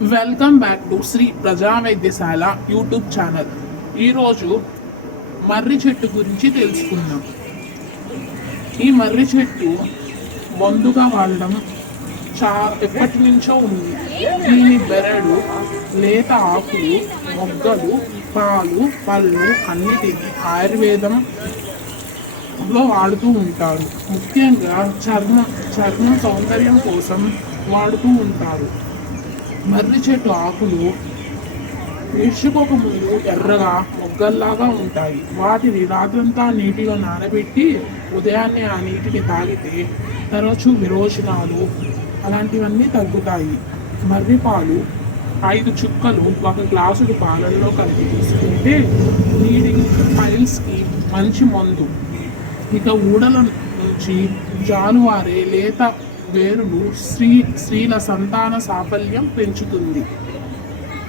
Welcome back to Shri ప్రజా వైద్యశాల YouTube channel. ఈరోజు మర్రి చెట్టు గురించి తెలుసుకుందాం. ఈ మర్రి చెట్టు మందుగా వాడడం చా ఎప్పటి నుంచో ఉంది. దీని బెరడు లేత ఆకులు మొగ్గలు పాలు పళ్ళు అన్నిటినీ ఆయుర్వేదం లో వాడుతూ ఉంటారు. ముఖ్యంగా చర్మ చర్మం సౌందర్యం కోసం వాడుతూ ఉంటారు. మర్రి చెట్టు ఆకులు వేసుకోక ముందు ఎర్రగా మొగ్గల్లాగా ఉంటాయి. వాటిని రాత్రంతా నీటిలో నానబెట్టి ఉదయాన్నే ఆ నీటిని తాగితే తరచు విరోచనాలు అలాంటివన్నీ తగ్గుతాయి. మర్రి పాలు ఐదు చుక్కలు ఒక గ్లాసుడు పాలల్లో కలిపి తీసుకుంటే నీటికి పైల్స్కి మంచి మందు. ఇక ఊడల నుంచి జాలువారే లేత వేరులు స్త్రీ స్త్రీల సంతాన సాఫల్యం పెంచుతుంది.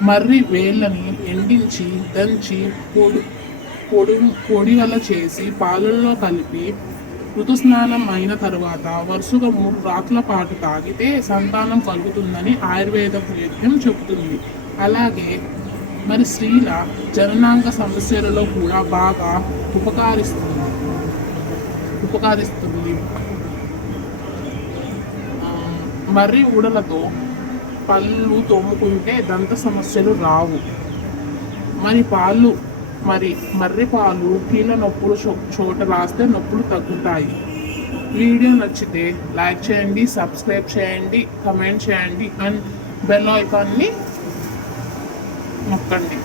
మర్రి వేళ్ళని ఎండించి దంచి పొడు పొడు పొడిగల చేసి పాలల్లో కలిపి ఋతుస్నానం అయిన తరువాత వరుసగా మూడు రాత్రుల పాటు తాగితే సంతానం కలుగుతుందని ఆయుర్వేద వైద్యం చెబుతుంది. అలాగే మరి స్త్రీల జననాంగ సమస్యలలో కూడా బాగా ఉపకారిస్తుంది. ఉపకారిస్తుంది. మర్రి ఊడలతో పళ్ళు తోముకుంటే దంత సమస్యలు రావు. మరి పాలు మరి మర్రి పాలు కీళ్ళ నొప్పులు చోట రాస్తే నొప్పులు తగ్గుతాయి. వీడియో నచ్చితే లైక్ చేయండి సబ్స్క్రైబ్ చేయండి కమెంట్ చేయండి అండ్ బెల్ ఐకాన్ని నొక్కండి.